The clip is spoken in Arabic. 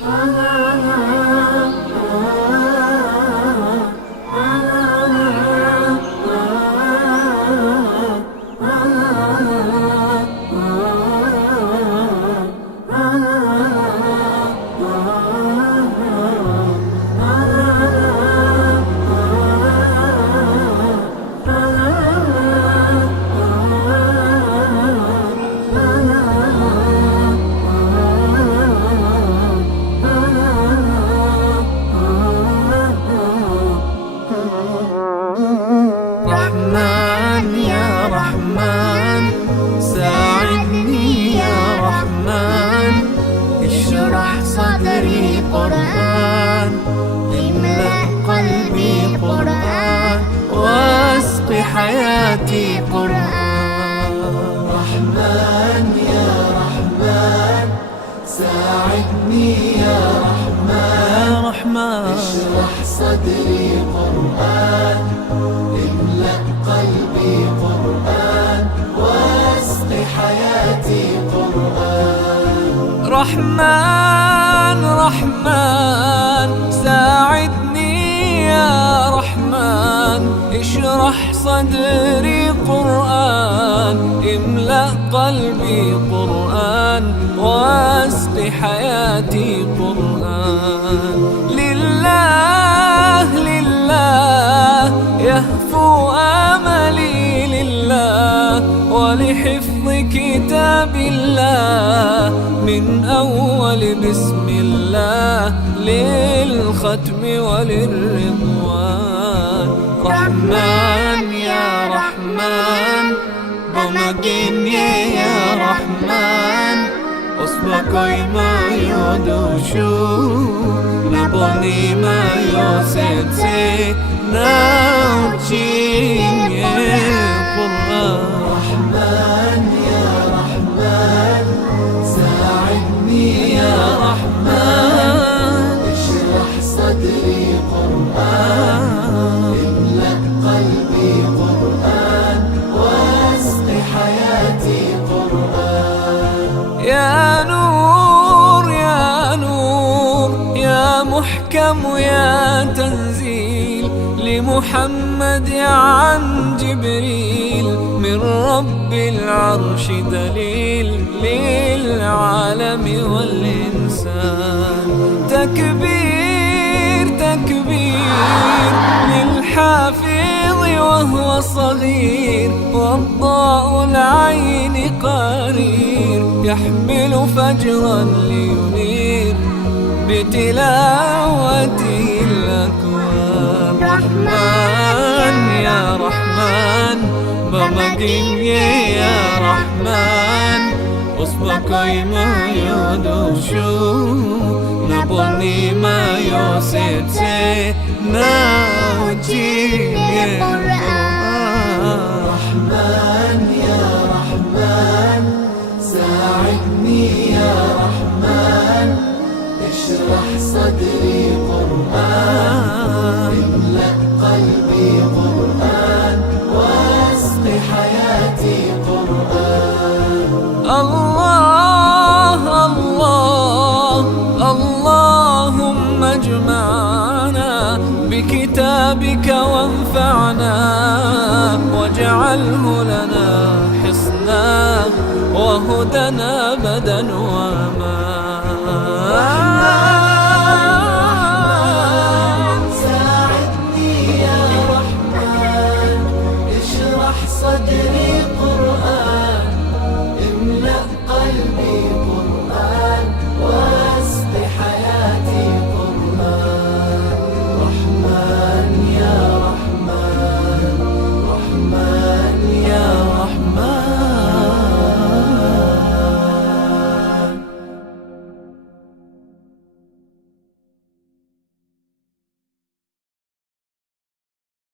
رحمن يا رحمن ساعدني يا رحمن، اشرح صدري قرآن، املأ قلبي قرآن، واسق حياتي قرآن. رحمن يا رحمن ساعدني يا رحمن، اشرح صدري قرآن، املأ قلبي قرآن، واسق حياتي قرآن. رحمن رحمن ساعدني يا رحمن، اشرح صدري قرآن، املأ قلبي قرآن، واسق حياتي قرآن. لله لله يهفو آملي لله، ولحفظ كتاب الله من أول بسم الله للختم وللرضوان. رحمن يا رحمن بمجيني يا رحمن، أصبحي ما يدوشو نبني ما يوسيتي ناوتشي قرآن. رحمن يا رحمن ساعدني يا رحمن، اشرح صدري قرآن، املأ قلبي قرآن، واسق حياتي قرآن. يا نور يا نور يا محكم يا تنزيل لمحمد عن جبريل، من رب العرش دليل للعالم والإنسان. تكبير تكبير للحافظ وهو صغير، والضاء العين قرير يحمل فجرا لينير بتلاوته الأكوان. رحمن يا رحمن بمجيني يا رحمن، أصبحي ما يدوشو نبني ما يوسيتي ناوتي قرآن. رحمن يا رحمن ساعدني يا رحمن، اشرح صدري قرآن، املأ قلبي قرآن، واسق حياتي قرآن. الله الله اللهم اجمعنا بكتابك وانفعنا، واجعله لنا حصنا وهدنا أبدا وأمان. ساعدني يا رحمن اشرح صدري